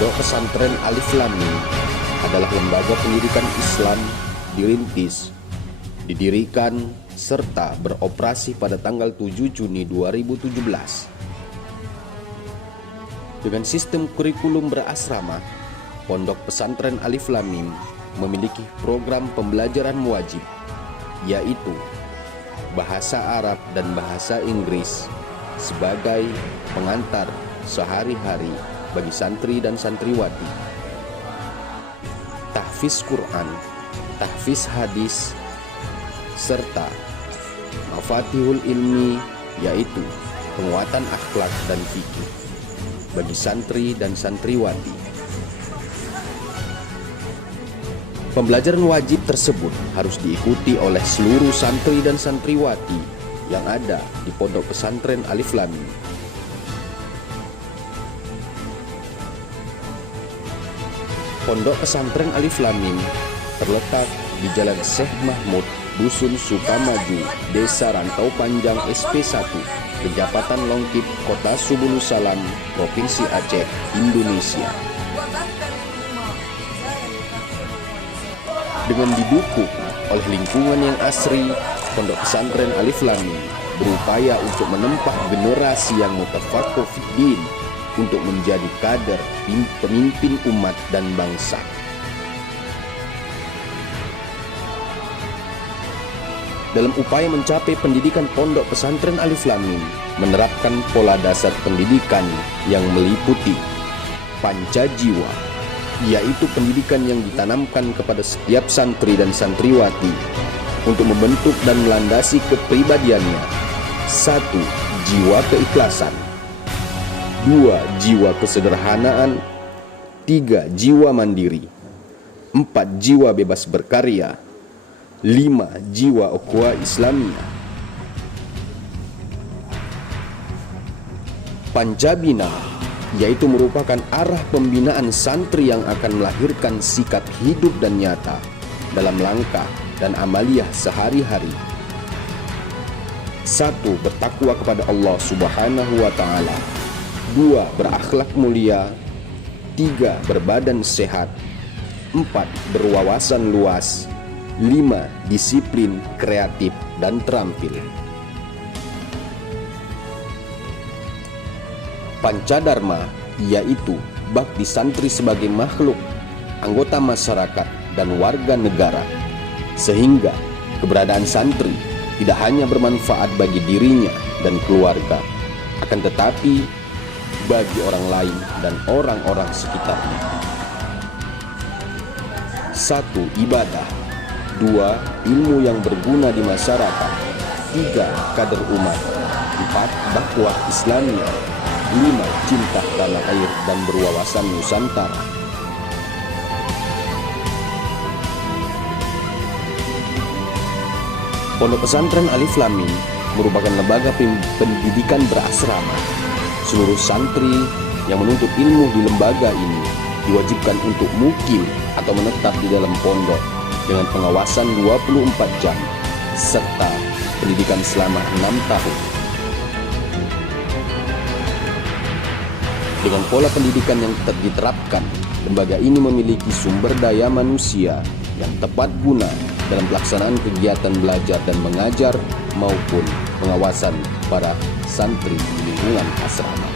Pondok Pesantren Alif Lam Mim adalah lembaga pendidikan Islam dirintis, didirikan, serta beroperasi pada tanggal 7 Juni 2017. Dengan sistem kurikulum berasrama, Pondok Pesantren Alif Lam Mim memiliki program pembelajaran wajib, yaitu bahasa Arab dan bahasa Inggris sebagai pengantar sehari-hari bagi santri dan santriwati, tahfiz Quran, tahfiz hadis, serta mafatihul ilmi, yaitu penguatan akhlak dan fikih bagi santri dan santriwati. Pembelajaran wajib tersebut harus diikuti oleh seluruh santri dan santriwati yang ada di Pondok Pesantren Alif Lam Mim. Pondok Pesantren Alif Lam Mim terletak di Jalan Syekh Mahmud, Dusun Sukamaju, Desa Rantau Panjang SP1, Kecamatan Longkip, Kota Subulus Salam, Provinsi Aceh, Indonesia. Dengan didukung oleh lingkungan yang asri, Pondok Pesantren Alif Lam Mim berupaya untuk menempa generasi yang mutafaqih fiddin untuk menjadi kader pemimpin umat dan bangsa. Dalam upaya mencapai pendidikan Pondok Pesantren Alif Lam Mim menerapkan pola dasar pendidikan yang meliputi pancajiwa, yaitu pendidikan yang ditanamkan kepada setiap santri dan santriwati untuk membentuk dan melandasi kepribadiannya. 1. Jiwa keikhlasan. 2. Jiwa kesederhanaan. 3. Jiwa mandiri. 4. Jiwa bebas berkarya. 5. Jiwa ukhuwah Islamiyah. Pancabina yaitu merupakan arah pembinaan santri yang akan melahirkan sikap hidup dan nyata dalam langkah dan amaliyah sehari-hari. 1. Bertakwa kepada Allah Subhanahu wa Ta'ala. 2. Berakhlak mulia. 3. Berbadan sehat. 4. Berwawasan luas. 5. Disiplin, kreatif, dan terampil. Pancadharma yaitu bakti santri sebagai makhluk, anggota masyarakat, dan warga negara, sehingga keberadaan santri tidak hanya bermanfaat bagi dirinya dan keluarga, akan tetapi bagi orang lain dan orang-orang sekitarnya. 1. Ibadah. 2. Ilmu yang berguna di masyarakat. 3. Kader umat. 4. Dakwah Islamiyah. 5. Cinta tanah air dan berwawasan Nusantara. Pondok Pesantren Alif Lam Mim merupakan lembaga pendidikan berasrama. Seluruh santri yang menuntut ilmu di lembaga ini diwajibkan untuk mukim atau menetap di dalam pondok dengan pengawasan 24 jam serta pendidikan selama 6 tahun. Dengan pola pendidikan yang diterapkan, lembaga ini memiliki sumber daya manusia yang tepat guna dalam pelaksanaan kegiatan belajar dan mengajar maupun pengawasan para santri di lingkungan asrama.